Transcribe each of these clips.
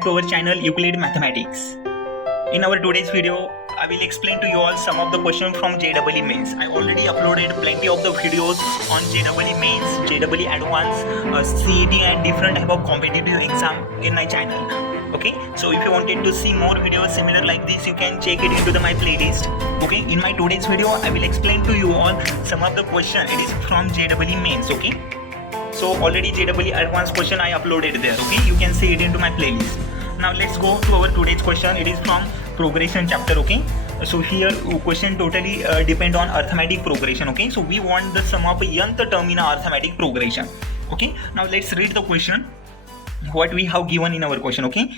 back to our channel Euclid Mathematics. In our today's video, I will explain to you all some of the questions from JEE Mains. I already uploaded plenty of the videos on JEE Mains, JEE Advance, CET and different type of competitive exam in my channel. Okay, so if you wanted to see more videos similar like this, you can check it into my playlist. Okay, in my today's video, I will explain to you all some of the questions. It is from JEE Mains. Okay. So already JEE advanced question I uploaded there. Okay, you can see it into my playlist. Now let's go to our today's question. It is from progression chapter. Okay, so here question totally depend on arithmetic progression. Okay, so we want the sum of nth term in arithmetic progression. Okay, now let's read the question. What we have given in our question. Okay,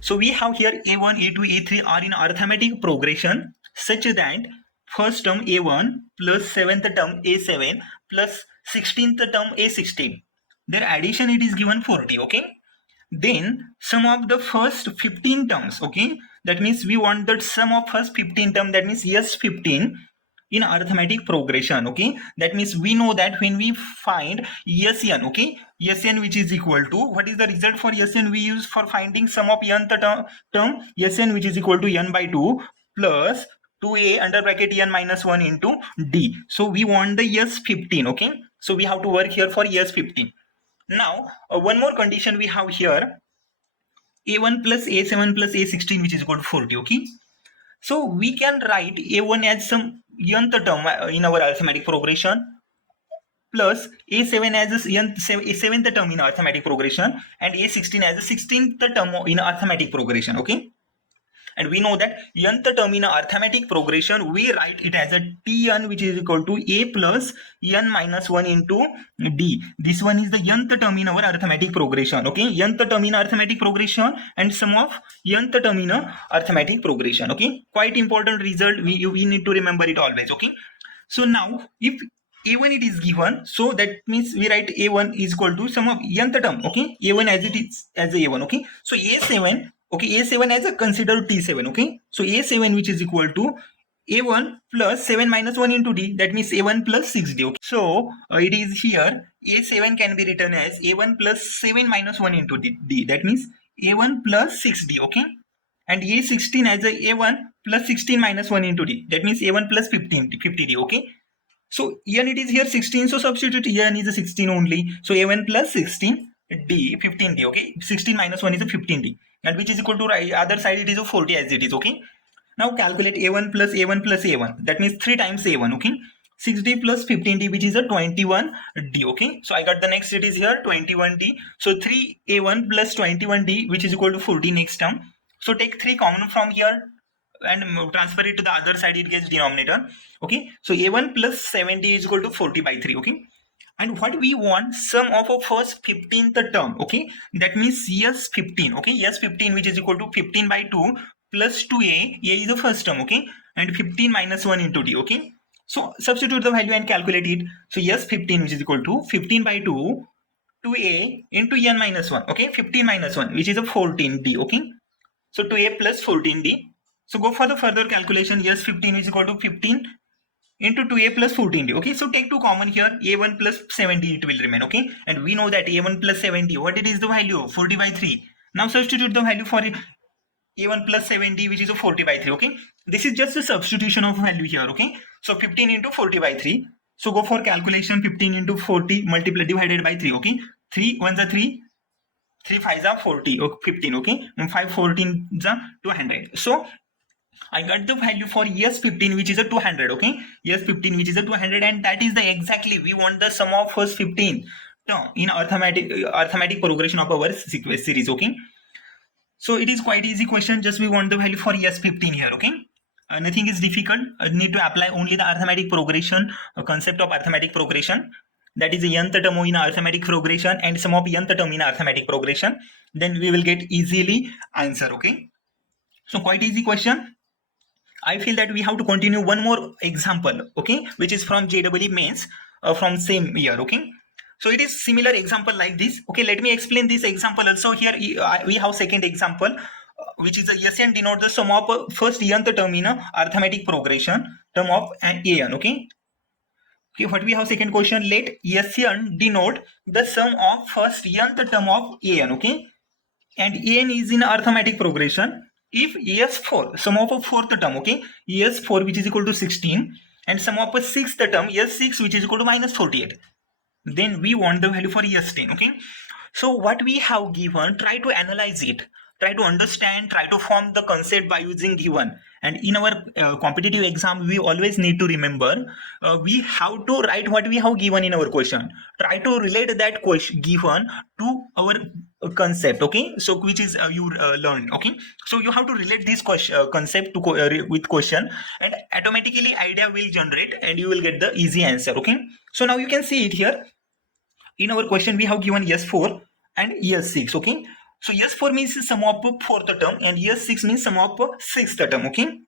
so we have here a1, a2, a3 are in arithmetic progression such that first term a1 plus 7th term a7 plus 16th term a16, their addition it is given 40. Okay, then sum of the first 15 terms. Okay, that means we want the sum of first 15 term, that means S15 in arithmetic progression. Okay, that means we know that when we find Sn, okay, Sn which is equal to, what is the result for Sn we use for finding sum of nth term, Sn which is equal to n by 2 plus 2a under bracket n minus 1 into d. So we want the S15. Okay, so we have to work here for S15. Now one more condition we have here, a1 plus a7 plus a16 which is equal to 40. Okay, so we can write a1 as some nth term in our arithmetic progression plus a7 as a 7th term in arithmetic progression and a16 as a 16th term in arithmetic progression. Okay, and we know that nth term in arithmetic progression we write it as a tn which is equal to a plus n minus 1 into d. This one is the nth term in our arithmetic progression. Okay, nth term in arithmetic progression and sum of nth term in arithmetic progression. Okay, quite important result, we need to remember it always. Okay, so now if a1 it is given, so that means we write a1 is equal to sum of nth term. Okay, a1 as it is as a1. Okay, so a7, okay, a7 as a consider t7. Okay, so a7 which is equal to a1 plus 7 minus 1 into d, that means a1 plus 6d. Okay, so it is here a7 can be written as a1 plus 7 minus 1 into d, that means a1 plus 6d. Okay, and a16 as a a1 plus 16 minus 1 into d, that means a1 plus 50d. Okay, so n it is here 16, so substitute n is a 16 only, so a1 plus 16 d 15d. Okay, 16 minus 1 is a 15d, and which is equal to right other side it is a 40 as it is. Okay, now calculate a1 plus a1 plus a1, that means 3 times a1. Okay, 6d plus 15d which is a 21d. Okay, so I got the next, it is here 21d, so 3a1 plus 21d which is equal to 40 next term. So take 3 common from here and transfer it to the other side, it gets denominator. Okay, so a1 plus 70 is equal to 40 by 3. Okay, and what we want, sum of a first 15th term. Okay, that means S15. Okay, S15 which is equal to 15 by 2 plus 2a, a is the first term. Okay, and 15 minus 1 into d. Okay, so substitute the value and calculate it. So S15 which is equal to 15 by 2 2a into n minus 1. Okay, 15 minus 1 which is a 14d. Okay, so 2a plus 14d. So go for the further calculation. S15 is equal to 15 into 2a plus 14d. Okay, so take 2 common here, a1 plus 70 it will remain. Okay, and we know that a1 plus 70, what it is the value, 40 by 3. Now substitute the value for a1 plus 70 which is a 40 by 3. Okay, this is just a substitution of value here. Okay, so 15 into 40 by 3. So go for calculation, 15 into 40 multiply divided by 3. Okay, 3 1s are 3, 3 5s are 40. Okay, 15. Okay, and 5 14s are 200. So I got the value for S15 which is a 200. Okay, S15 which is a 200, and that is the exactly we want the sum of first 15 term in arithmetic progression of our series. Okay, so it is quite easy question, just we want the value for S15 here. Okay, nothing is difficult, need to apply only the arithmetic progression concept of arithmetic progression, that is the nth term in arithmetic progression and sum of nth term in arithmetic progression, then we will get easily answer. Okay, so quite easy question. I feel that we have to continue one more example. Okay, which is from JEE Mains from same year. Okay, so it is similar example like this. Okay, let me explain this example also. Here we have second example which is a Sn denote the sum of first nth term in arithmetic progression term of an an. Okay, okay, what we have second question, let Sn denote the sum of first nth term of an. Okay, and n is in arithmetic progression. If S4, sum of a fourth term, okay, S4 which is equal to 16 and sum of a sixth term, S6 which is equal to minus 48, then we want the value for S10, okay. So what we have given, try to analyze it, try to understand, try to form the concept by using given. And in our competitive exam, we always need to remember, we have to write what we have given in our question. Try to relate that question given to our concept, okay. So which is you learned, okay. So you have to relate this question, concept to with question, and automatically idea will generate and you will get the easy answer, okay. So now you can see it here. In our question, we have given S4 and S6, okay. So S4 means sum of fourth term and S6 means sum of sixth term, okay.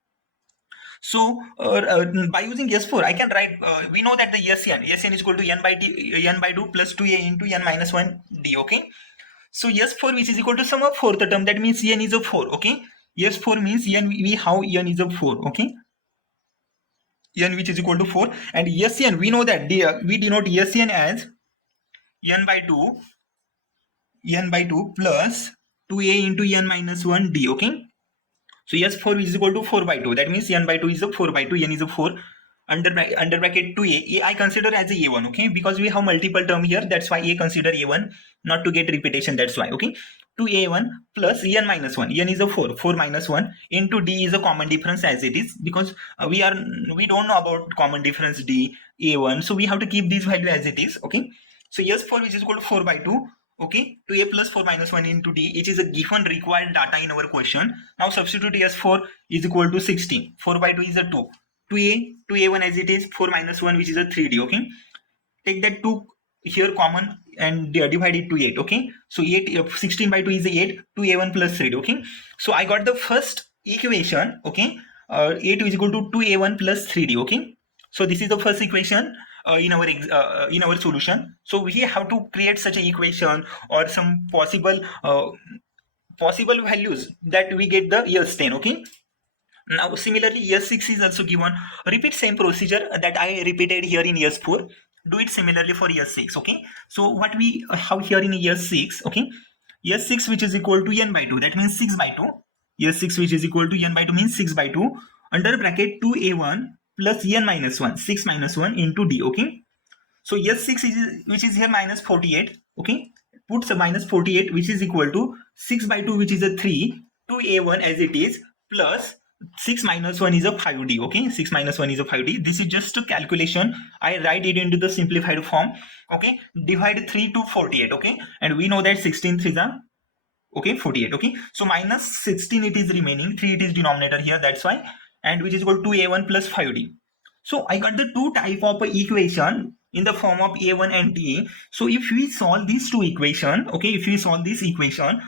So by using S4, I can write, we know that the Sn is equal to n by 2 plus 2a into n minus 1 d, okay. So S4 which is equal to sum of fourth term, that means n is a 4, okay. S4 means n, we have n is a 4, okay. N which is equal to 4, and Sn, we know that we denote Sn as n by 2 plus 2a into n minus 1 d, okay. So S4 is equal to 4 by 2, that means n by 2 is a 4 by 2, n is a 4, under bracket 2a, I consider as a a1, okay, because we have multiple term here, that's why a consider a1, not to get repetition, that's why, okay. 2a1 plus n minus 1, n is a 4 minus 1 into d is a common difference as it is, because we don't know about common difference d, a1, so we have to keep this value as it is, okay. So S4 which is equal to 4 by 2, okay, 2a plus 4 minus 1 into d, which is a given required data in our question. Now substitute S4 is equal to 16, 4 by 2 is a 2, 2a1 as it is, 4 minus 1 which is a 3d, okay. Take that 2 here common and divide it to 8, okay. So 16 by 2 is 8, 2a1 plus 3d, okay. So I got the first equation, okay, 8 is equal to 2a1 plus 3d, okay. So this is the first equation in our solution. So we have to create such an equation or some possible values that we get the S10, okay. Now similarly S6 is also given. Repeat same procedure that I repeated here in S4. Do it similarly for S6, okay. So what we have here in S6, okay, S6 which is equal to n by 2, that means 6 by 2. S6 which is equal to n by 2 means 6 by 2 under bracket 2a1 plus n minus 1, 6 minus 1 into d, okay. So S6 is, which is here minus 48, okay, puts a minus 48 which is equal to 6 by 2 which is a 3, 2a1 as it is, plus 6 minus 1 is a 5d, okay. 6 minus 1 is a 5d. This is just a calculation. I write it into the simplified form, okay. Divide 3 to 48, okay, and we know that 16 3 is a, okay, 48, okay. So minus 16 it is remaining, 3 it is denominator here, that's why, and which is equal to a1 plus 5d. So I got the two type of equation in the form of a1 and d. So if we solve these two equation, okay, if we solve this equation,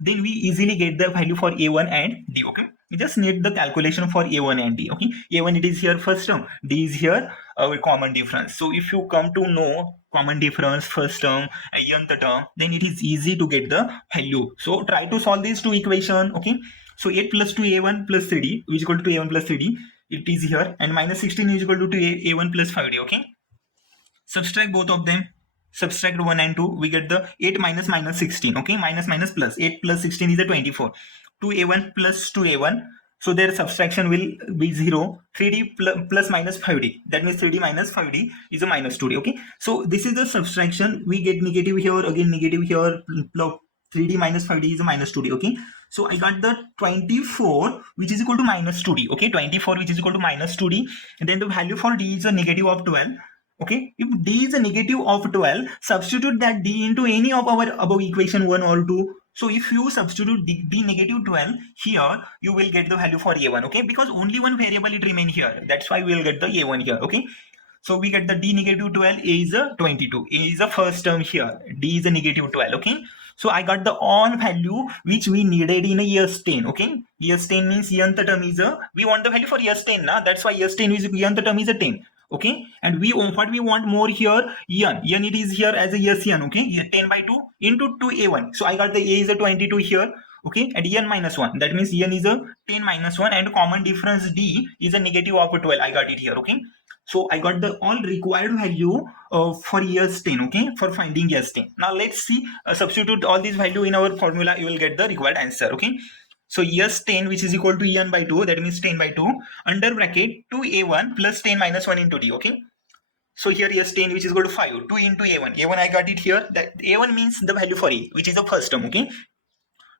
then we easily get the value for a1 and d, okay. We just need the calculation for a1 and d, okay. A1 it is here first term, d is here our common difference. So if you come to know common difference, first term, nth term, then it is easy to get the value. So try to solve these two equation, okay. So 8 plus 2a1 plus 3d which is equal to a1 plus 3d, it is here, and minus 16 is equal to a1 plus 5d, okay. Subtract both of them, subtract 1 and 2, we get the 8 minus 16, okay, minus plus 8 plus 16 is a 24, 2a1 plus 2a1, so their subtraction will be 0, 3d plus minus 5d, that means 3d minus 5d is a minus 2d, okay. So this is the subtraction, we get negative here, again negative here, 3d minus 5d is a minus 2d, okay. So I got the 24 which is equal to minus 2d, okay, 24 which is equal to minus 2d, and then the value for d is a negative of 12, okay. If d is a negative of 12, substitute that d into any of our above equation 1 or 2. So if you substitute d negative 12 here, you will get the value for a1, okay, because only one variable it remain here, that's why we will get the a1 here, okay. So we get the d negative 12, a is a 22, a is the first term here, d is a negative 12, okay. So I got the all value which we needed in a S10, okay. S10 means nth term is a, we want the value for S10 now, that's why S10 is nth term is a 10, okay. And what we want more here, n it is here as a Sn, okay, 10 by 2 into 2a1. So I got the a is a 22 here, okay, and n minus 1, that means n is a 10 minus 1, and common difference d is a negative of 12, I got it here, okay. So I got the all required value for years 10, okay, for finding years 10. Now let's see, substitute all these value in our formula, you will get the required answer, okay. So years 10, which is equal to en by 2, that means 10 by 2, under bracket 2a1 plus 10 minus 1 into d, okay. So here years 10, which is equal to 5, 2 into a1, I got it here, that a1 means the value for a, which is the first term, okay.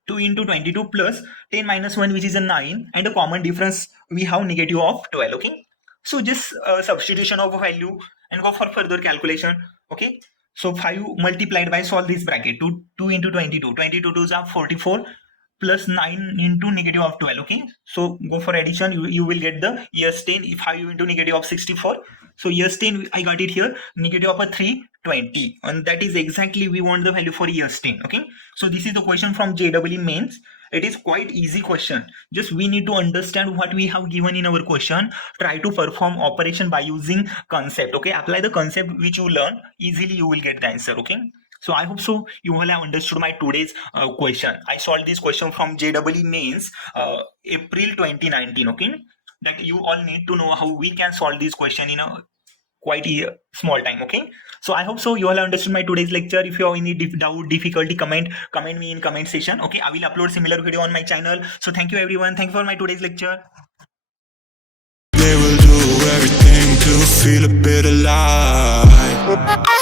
2 into 22 plus 10 minus 1, which is a 9, and a common difference we have negative of 12, okay. So just substitution of a value and go for further calculation, okay. So 5 multiplied by, solve this bracket, 2 into 22, 22 2s are 44 plus 9 into negative of 12, okay. So go for addition, you will get the years 10, 5 into negative of 64. So years 10, I got it here, negative of a 320, and that is exactly we want the value for years 10, okay. So this is the question from JEE mains. It is quite easy question, just we need to understand what we have given in our question, try to perform operation by using concept, okay. Apply the concept which you learn, easily you will get the answer, okay. So I hope so you all have understood my today's question. I solved this question from JEE mains April 2019, okay. That you all need to know how we can solve this question in a quite a small time, okay. So I hope so you all have understood my today's lecture. If you have any doubt, difficulty, comment me in comment section, okay. I will upload similar video on my channel. So thank you everyone, thank you for my today's lecture. They will do everything to feel a bit alive.